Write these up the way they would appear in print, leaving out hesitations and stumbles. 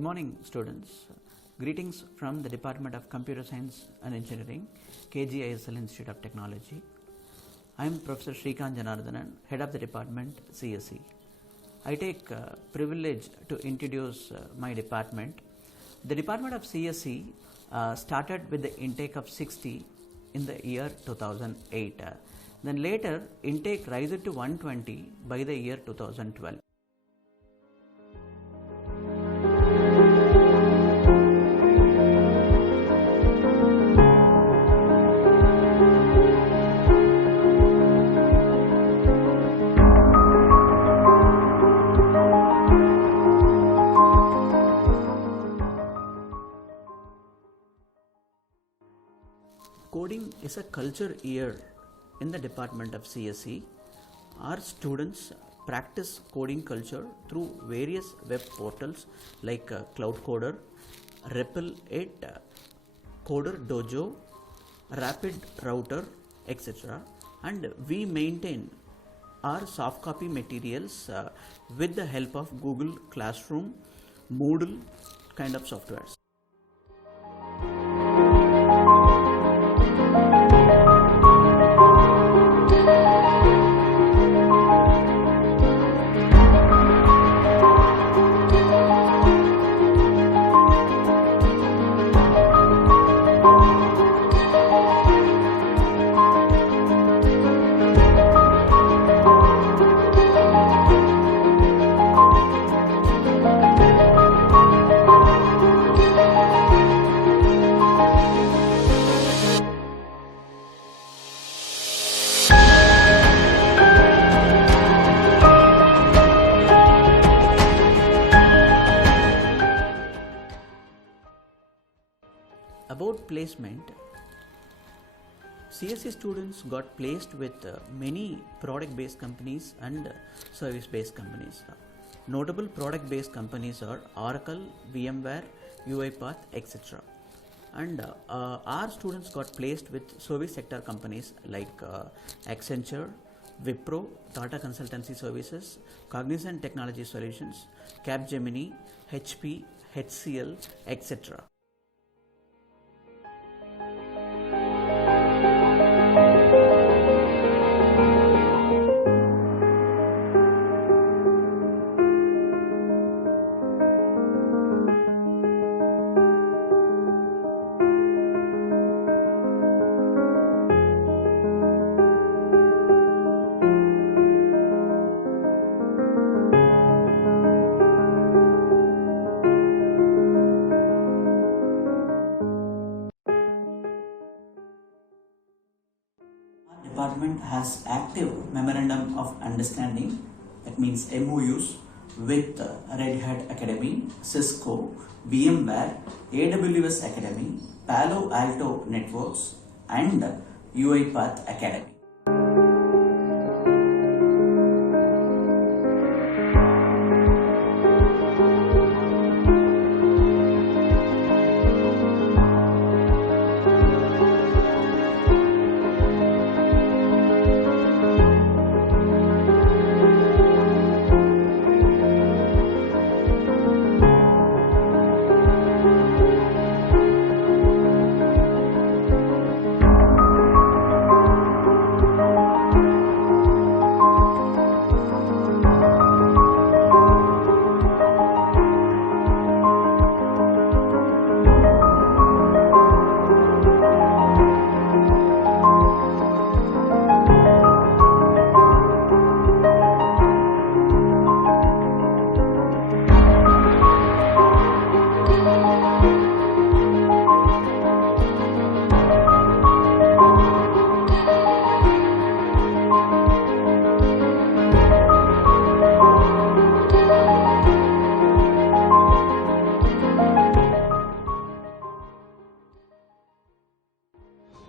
Good morning, students. Greetings from the Department of Computer Science and Engineering, KGISL Institute of Technology. I am Professor Shrikant Janardhanan, Head of the Department, CSE. I take privilege to introduce my department. The Department of CSE started with the intake of 60 in the year 2008. Then later, intake rose to 120 by the year 2012. Coding is a culture year in the Department of CSE. Our students practice coding culture through various web portals like Cloud Coder, Repl It, Coder Dojo, Rapid Router, etc. And we maintain our soft copy materials with the help of Google Classroom, Moodle kind of softwares. About placement, CSE students got placed with many product-based companies and service-based companies. Notable product-based companies are Oracle, VMware, UiPath, etc. And our students got placed with service sector companies like Accenture, Wipro, Tata Consultancy Services, Cognizant Technology Solutions, Capgemini, HP, HCL, etc. Department has active Memorandum of Understanding, that means MOUs, with Red Hat Academy, Cisco, VMware, AWS Academy, Palo Alto Networks and UiPath Academy.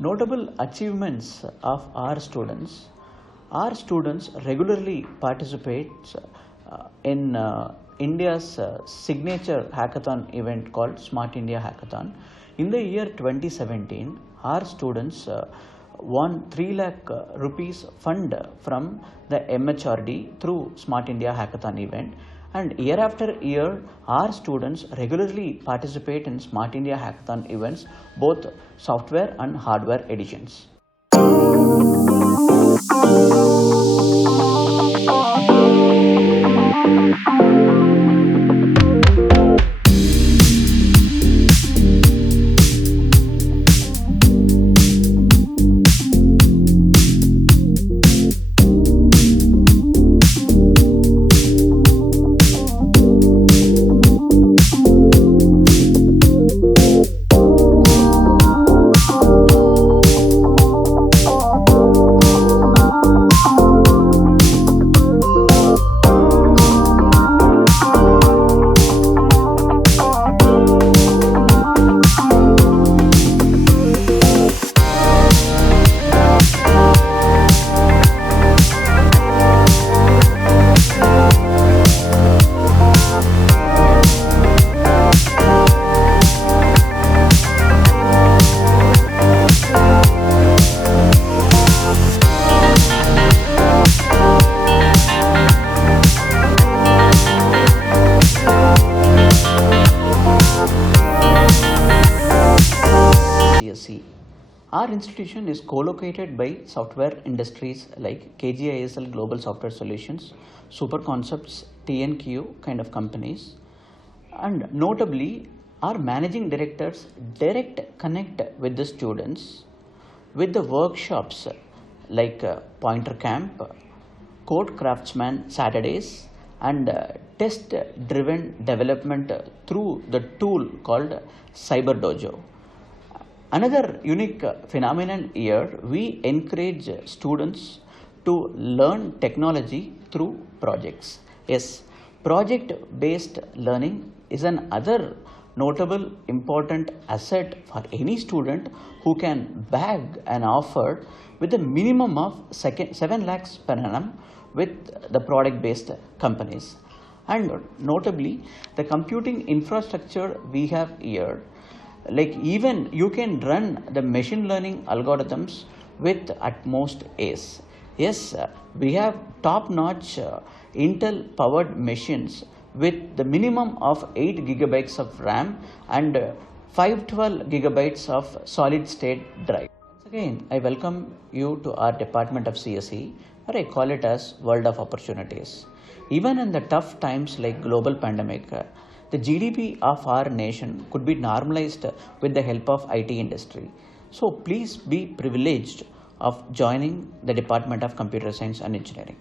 Notable achievements of our students regularly participate in India's signature hackathon event called Smart India Hackathon. In the year 2017, our students won 3 lakh rupees fund from the MHRD through Smart India Hackathon event, And year after year, our students regularly participate in Smart India Hackathon events, both software and hardware editions. CSE. Our institution is co-located by software industries like KGISL Global Software Solutions, Super Concepts, TNQ kind of companies. And notably, our managing directors direct connect with the students with the workshops like Pointer Camp, Code Craftsman Saturdays, and test driven development through the tool called Cyber Dojo. Another unique phenomenon here, we encourage students to learn technology through projects. Yes, project based learning is another notable important asset for any student who can bag an offer with a minimum of 7 lakhs per annum with the product based companies. And notably, the computing infrastructure we have here, like even you can run the machine learning algorithms with utmost ease. Yes, we have top notch Intel powered machines with the minimum of 8 gigabytes of RAM and 512 gigabytes of solid state drive. Once again, I welcome you to our department of CSE, or I call it as world of opportunities. Even in the tough times like global pandemic, the GDP of our nation could be normalized with the help of IT industry. So please be privileged of joining the Department of Computer Science and Engineering.